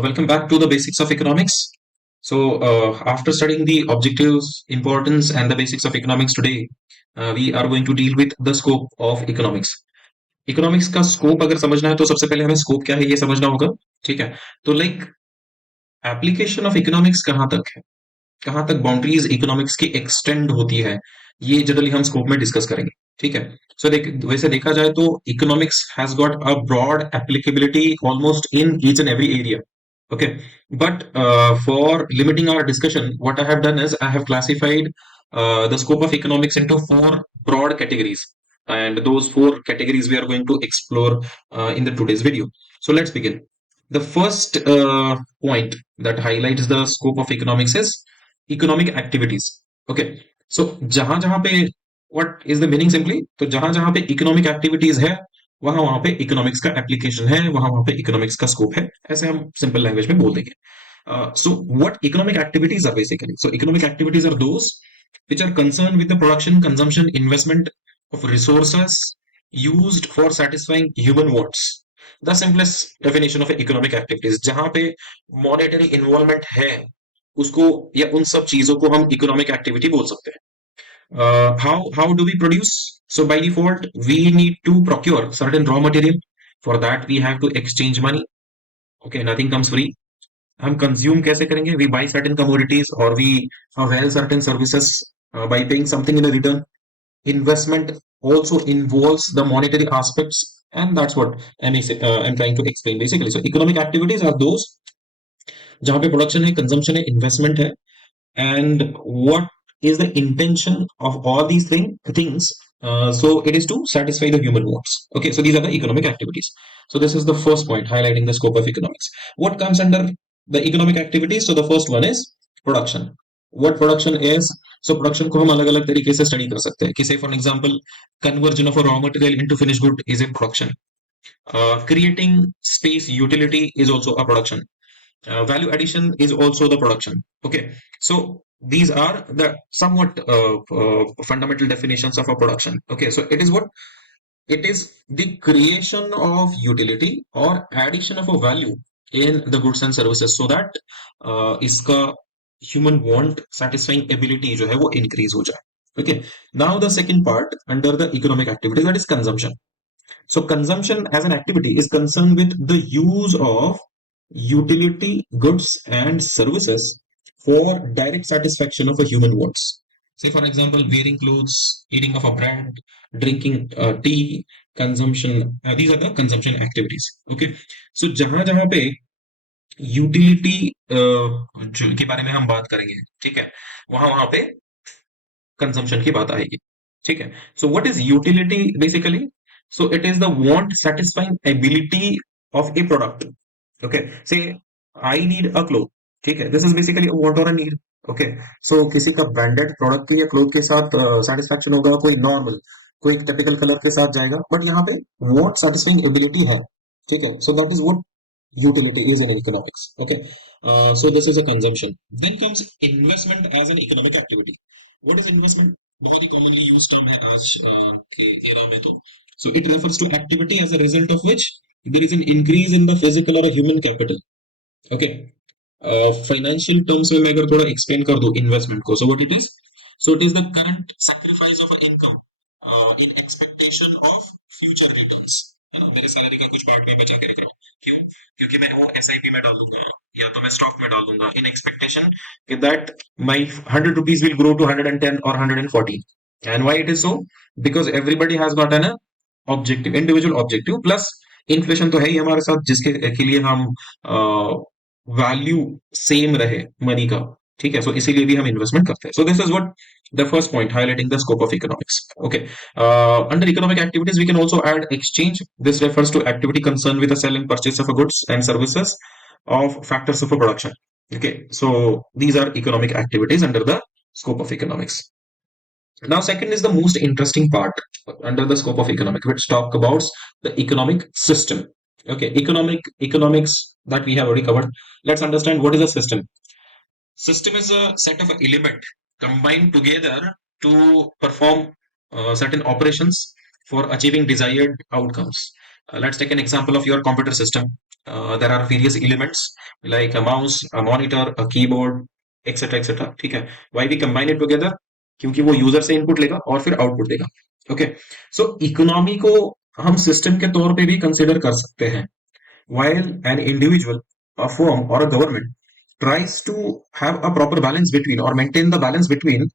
Welcome back to the basics of economics. After studying the objectives, importance, and the basics of economics today, we are going to deal with the scope of economics. Economics का scope अगर समझना है तो सबसे पहले हमें scope क्या है ये समझना होगा. ठीक है. तो लाइक एप्लीकेशन ऑफ इकोनॉमिक्स कहाँ तक है, कहाँ तक बाउंड्रीज इकोनॉमिक्स की एक्सटेंड होती है, ये जनरली हम स्कोप में डिस्कस करेंगे. ठीक है. वैसे देखा जाए तो economics has got a broad applicability almost in each and every area. Okay, but for limiting our discussion, what I have done is I have classified the scope of economics into four broad categories, and those four categories we are going to explore in the today's video. So let's begin. The first point that highlights the scope of economics is economic activities. Okay, so जहां जहां पे what is the meaning simply? तो जहां जहां पे economic activities है वहां वहां पे इकोनॉमिक्स का एप्लीकेशन है, वहां वहां पे इकोनॉमिक्स का स्कोप है, ऐसे हम सिंपल लैंग्वेज में बोल देंगे. So what economic activities are basically? So economic activities are those which are concerned with the production, consumption, investment of resources used for satisfying human wants. The simplest definition of economic activities, जहां पे monetary involvement है उसको या उन सब चीजों को हम इकोनॉमिक एक्टिविटी बोल सकते हैं. How do we produce? So by default we need to procure certain raw material. For that we have to exchange money. Okay, nothing comes free. हम consume कैसे करेंगे? We buy certain commodities or we avail certain services by paying something in a return. Investment also involves the monetary aspects, and that's what I'm trying to explain basically. So economic activities are those जहाँ पे production है, consumption है, investment है, and what is the intention of all these things. So it is to satisfy the human wants. Okay, so these are the economic activities. So this is the first point highlighting the scope of economics. What comes under the economic activities? So the first one is production. What production is? So production को हम अलग अलग तरीके से study कर सकते हैं. कि say for example conversion of a raw material into finished good is a production. Creating space utility is also a production. Value addition is also the production. Okay, so these are the somewhat fundamental definitions of a production. Okay, so it is the creation of utility or addition of a value in the goods and services so that इसका human want satisfying ability जो है वो increase हो जाए. Okay, now the second part under the economic activity, that is consumption. So consumption as an activity is concerned with the use of utility goods and services for direct satisfaction of a human wants. Say for example, wearing clothes, eating of a bread, drinking tea, consumption. These are the consumption activities. Okay. So जहां जहां पे utility के बारे में हम बात करेंगे, ठीक है, वहां वहां पे कंजम्पशन की बात आएगी. ठीक है. So what is utility basically? So it is the want satisfying ability of A product. Okay, से आई नीड अ क्लोथ. ठीक है, दिस इज बेसिकली वांट और अ नीड. ओके, सो किसी का ब्रांडेड प्रोडक्ट के या क्लोथ के साथ सेटिस्फेक्शन होगा, कोई नॉर्मल, कोई टिपिकल कलर के साथ जाएगा, बट यहाँ पे वांट सैटिस्फाइंग एबिलिटी है. ठीक है, so that is what utility is in economics. Okay, so this is a consumption. Then comes investment as an economic activity. What is investment? बहुत ही commonly used term है आज के era में. तो so it refers to activity as a result of which there is an increase in the physical or a human capital. Okay, financial terms में मैं अगर थोड़ा explain कर दूं investment को, so what it is? So it is the current sacrifice of an income in expectation of future returns. मेरे salary का कुछ पार्ट में बचा के रख रहा हूँ. क्यों? क्योंकि मैं वो एसआईपी में डाल दूंगा या तो मैं स्टॉक में डाल दूंगा in expectation that my 100 rupees will grow to 110 or 140. And why it is so? Because everybody has got an objective, individual objective, plus inflation तो है ही हमारे साथ जिसके के लिए हम वैल्यू सेम रहे मनी का. ठीक है, सो इसीलिए भी हम इन्वेस्टमेंट करते हैं. So this is what the first point highlighting the scope of economics. Okay, under economic activities we can also add exchange. This refers to activity concerned with the sale and purchase of goods and services of factors of a production. Okay, so these are economic activities under the scope of economics. Now second is the most interesting part under the scope of economic, which talk about the economic system. Okay, economics that we have already covered. Let's understand what is a system. System is a set of element combined together to perform certain operations for achieving desired outcomes. Let's take an example of your computer system. there are various elements like a mouse, a monitor, a keyboard, etc etc, ठीक है. Why we combine it together? क्योंकि वो user से input लेगा और फिर output देगा. Okay. सो economy को हम सिस्टम के तौर पे भी कंसिडर कर सकते हैं. While an individual, a firm, or a government tries to have a proper balance between or maintain the balance between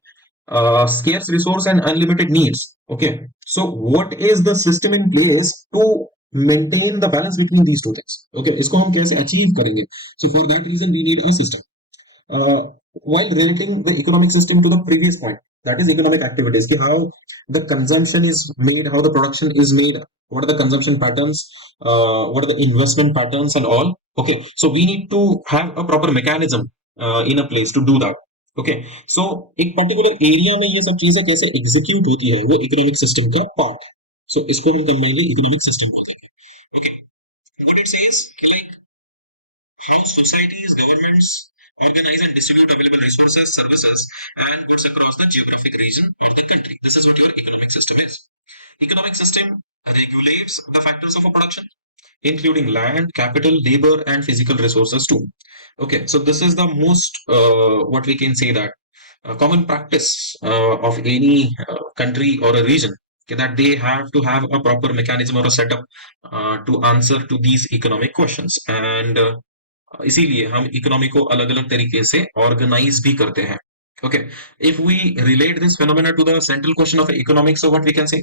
scarce resource and unlimited needs. Okay, so what is the system in place to maintain the balance between these two things? Okay, इसको हम कैसे achieve करेंगे? So for that reason we need a system. uh, while relating the economic system to the previous point, that is economic activities, how the consumption is made, how the production is made, what are the consumption patterns, what are the investment patterns and all. Okay, so we need to have a proper mechanism in a place to do that. Okay, so एक particular area में ये सब चीजें कैसे execute होती है वो economic system का पार्ट है. सो इसको हम कंबाइनली इकोनॉमिक सिस्टम बोलते हैं. Okay, what it says like how societies, governments organize and distribute available resources, services, and goods across the geographic region or the country. This is what your economic system is. Economic system regulates the factors of a production, including land, capital, labor, and physical resources too. Okay, so this is the most what we can say that common practice of any country or a region, okay, that they have to have a proper mechanism or a setup to answer to these economic questions. And इसीलिए हम economy को अलग अलग तरीके से organise भी करते हैं. Okay, if we relate this phenomena to the central question of economics, so what we can say,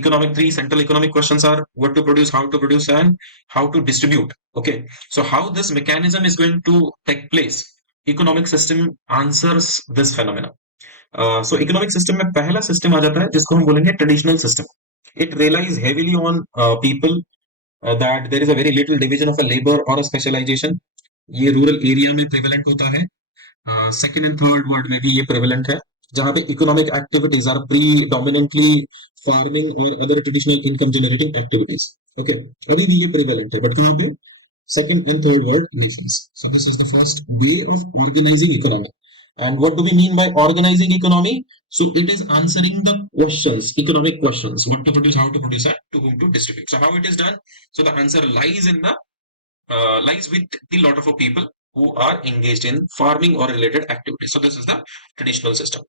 economic three central economic questions are what to produce, how to produce, and how to distribute. Okay, so how this mechanism is going to take place, economic system answers this phenomena. So economic system में पहला system आ जाता है जिसको हम बोलेंगे traditional system. It relies heavily on people, that there is a very little division of a labor or a specialization. ये rural area में prevalent होता है. सेकंड एंड थर्ड वर्ड में भी ये प्रेवलेंट है, जहां पे economic activities are predominantly farming और other traditional income generating activities. Okay, अभी भी ये प्रेवलेंट है, बट कहाँ पे? Second and third world nations. So this is the first way of organizing economy. And what do we mean by organizing economy? So it is answering the questions, economic questions: what to produce, how to produce, and to whom to distribute. So how it is done? So the answer lies in the lies with the lot of people who are engaged in farming or related activities. So this is the traditional system.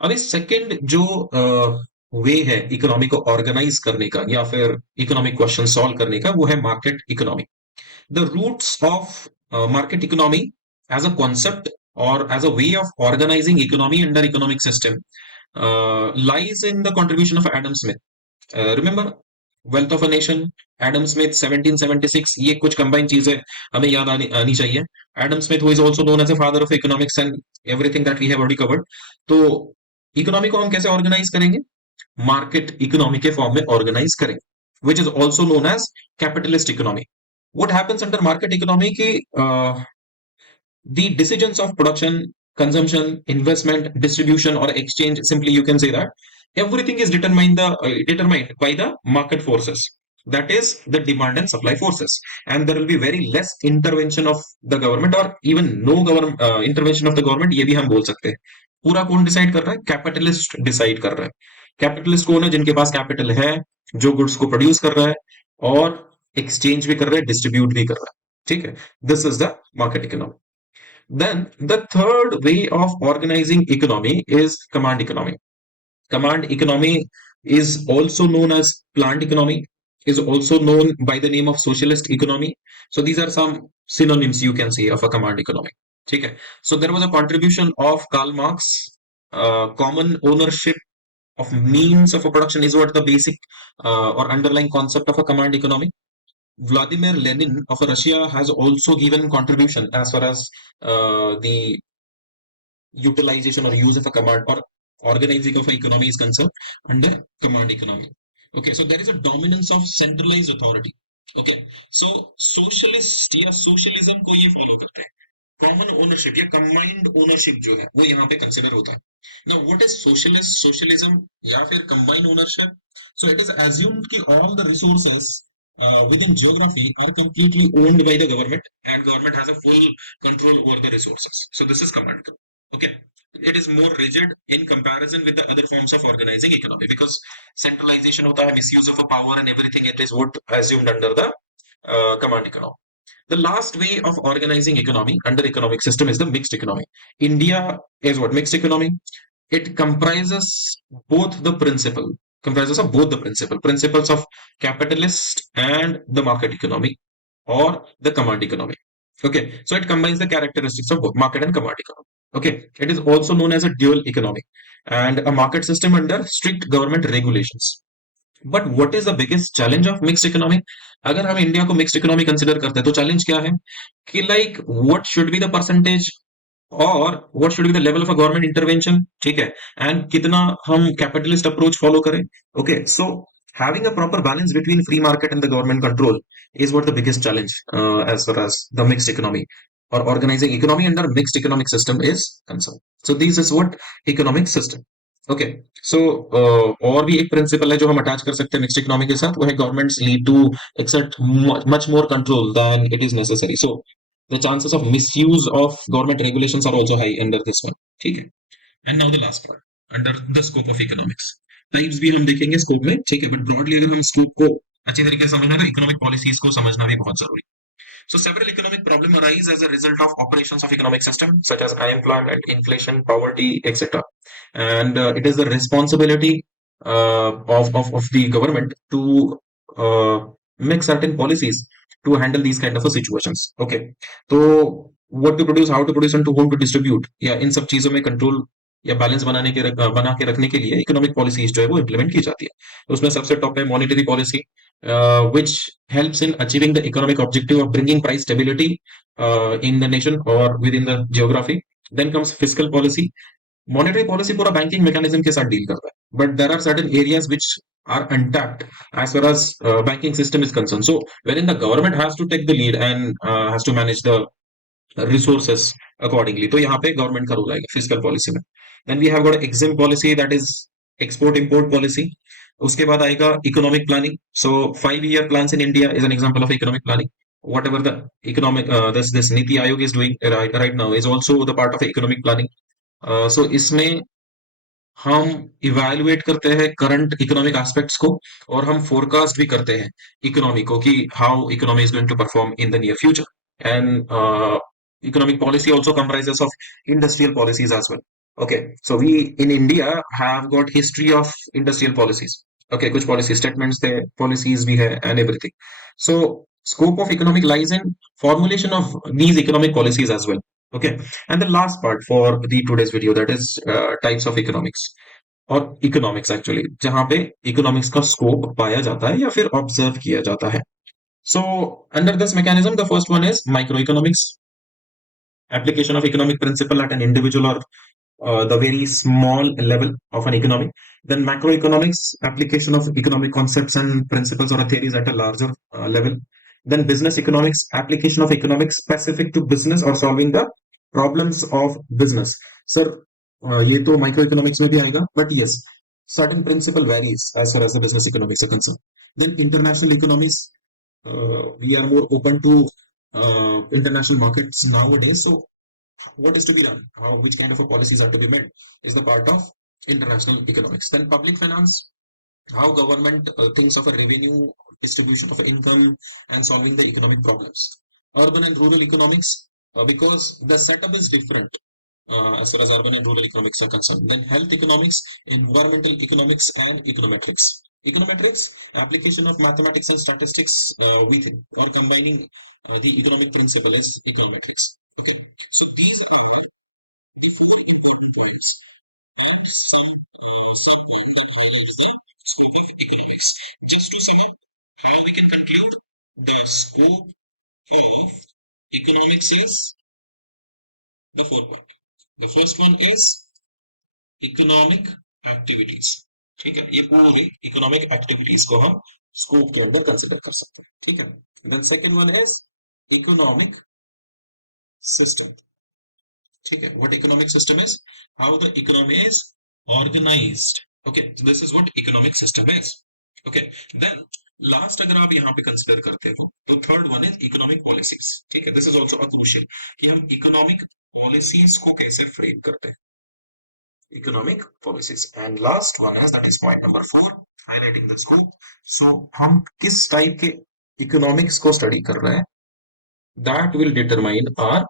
अभी second जो वे है economy को organise करने का या फिर economic question solve करने का, वो है market economy. The roots of market economy as a concept or as a way of organizing economy under economic system lies in the contribution of Adam Smith. Remember Wealth of a Nation, Adam Smith 1776, ये कुछ combine चीजें हमें याद आनी चाहिए. Adam Smith, who is also known as a father of economics and everything that we have already covered. तो economy को हम कैसे ऑर्गेनाइज करेंगे? मार्केट इकोनॉमी के फॉर्म में ऑर्गेनाइज करेंगे, which is also known as capitalist economy. What happens under market economy ki the decisions of production, consumption, investment, distribution, or exchange, simply you can say that everything is determined by the market forces. That is the demand and supply forces, and there will be very less intervention of the government or even no government intervention of the government. ये भी हम बोल सकते हैं. पूरा कौन decide कर रहा है? कैपिटलिस्ट डिसाइड कर रहा है. कैपिटलिस्ट कौन है? जिनके पास कैपिटल है, जो गुड्स को प्रोड्यूस कर रहा है और एक्सचेंज भी कर रहा है, डिस्ट्रीब्यूट भी कर रहा है. ठीक है, this is the market economy. Then the third way of organizing economy is command economy. Command economy is also known as plant economy, is also known by the name of socialist economy. So these are some synonyms you can say of a command economy. Okay. So there was a contribution of Karl Marx. Common ownership of means of a production is what the basic or underlying concept of a command economy. Vladimir Lenin of Russia has also given contribution as far as the utilization or use of a command or organizing of an economy is concerned under command economy. Okay, so there is a dominance of centralized authority. Okay, so socialist या socialism को ये follow करते हैं. Common ownership या combined ownership जो है वो यहाँ पे consider होता है. Now what is socialist, socialism या फिर combined ownership? So it is assumed कि all the resources within geography are completely owned by the government and government has a full control over the resources. So this is command. Okay, it is more rigid in comparison with the other forms of organizing economy because centralization होता है, misuse of a power and everything, it is what assumed under the command economy. The last way of organizing economy under economic system is the mixed economy. India is what? Mixed economy. It both the principle, comprises of both the principles of capitalist and the market economy or the command economy. Okay, so it combines the characteristics of both market and command economy. Okay, it is also known as a dual economy and a market system under strict government regulations. But what is the biggest challenge of mixed economy? अगर हम India को mixed economy consider करते हैं तो challenge क्या है कि like what should be the percentage और what should be the level of a government intervention, ठीक है, एंड कितना हम कैपिटलिस्ट अप्रोच फॉलो करें. Okay, so having a proper balance between free market and the government control is what the biggest challenge as far as the mixed economy or organizing economy under mixed economic system is concerned. So this is what economic system. Okay, so और भी एक principal है जो हम attach कर सकते हैं mixed economy के साथ, वो है governments lead to exert much more control than it is necessary. So the chances of misuse of government regulations are also high under this one. ठीक है. And now the last part under the scope of economics. Types भी हम देखेंगे scope में, ठीक है, but broadly अगर हम स्कोप को अच्छी तरीके से समझना है तो इकोनॉमिक पॉलिसीज को समझना भी बहुत जरूरी. So several economic problems arise as a result of operations of economic system, such as unemployment, inflation, poverty, etc. And it is the responsibility of the government to uh, make certain policies to handle these kind of situations. Okay, so what to produce, how to produce, and to whom to distribute, या इन सब चीजों में control या balance बना के रखने के लिए इकोनॉमिक पॉलिसीज जो है वो इम्प्लीमेंट की जाती है. उसमें सबसे टॉप है monetary policy, which helps in achieving the economic objective of bringing price stability in the nation or within the geography. Then comes fiscal policy. Monetary policy पूरा banking mechanism के साथ deal करता है, but there are certain areas which are untapped as far as banking system is concerned. So wherein the government has to take the lead and has to manage the resources accordingly, तो यहाँ पे government का role आएगा physical policy में. Then we have got EXIM policy, that is export import policy. उसके बाद आएगा economic planning. So 5 year plan in India is an example of economic planning. Whatever the economic this NITI Aayog is doing right now is also the part of economic planning. So इसमें हम evaluate करते हैं current economic aspects को और हम forecast भी करते हैं इकोनॉमी को कि how economy is going to perform in the near future. And economic policy also comprises of industrial policies as well. Okay, so we in India have got history of industrial policies. Okay, कुछ policy statements थे, policies भी है and everything. So scope of economic lies in formulation of these economic policies as well. Okay, and the last part for the today's video, that is types of economics और economics actually, जहां पे economics का scope पाया जाता है या फिर observe किया जाता है. So under this mechanism the first one is micro economics, application of economic principle at an individual or the very small level of an economy. Then macroeconomics, application of economic concepts and principles or theories at a larger level. Then business economics, application of economics specific to business or solving the problems of business. Sir, ये तो micro economics में भी आएगा, but yes, certain principle varies as far as the business economics are concerned. Then international economies, we are more open to international markets nowadays. So what is to be done, which kind of a policies are to be made, is the part of international economics. Then public finance, how government thinks of a revenue, distribution of income, and solving the economic problems. Urban and rural economics, because the setup is different as far as urban and rural economics are concerned. Then health economics, environmental economics, and econometrics. Econometrics, application of mathematics and statistics with or combining the economic principle is econometrics. Okay, so these are all very important points. And some point that highlights the scope of economics. Just to sum up, how we can conclude the scope of economics is the four part. The first one is economic activities. ठीक है, ये पूरी economic activities को हम scope के अंदर consider कर सकते हैं. ठीक है. Then second one is economic system. ठीक है, what economic system is, how the economy is organized. Okay, so this is what economic system is. Okay, then last अगर आप यहाँ पे कंसिडर करते हो तो third one is economic policies. ठीक है, this is also a crucial कि हम इकोनॉमिक पॉलिसीज को कैसे फ्रेम करते हैं, economic policies. And last one is that is point number 4, highlighting the scope. So हम किस टाइप के इकोनॉमिक्स को स्टडी कर रहा है, that will determine our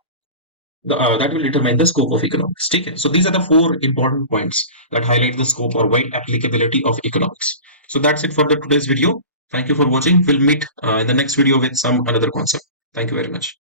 that will determine the scope of economics. ठीक है, so these are the four important points that highlight the scope or wide applicability of economics. So that's it for the today's video. Thank you for watching. We'll meet in the next video with some another concept. Thank you very much.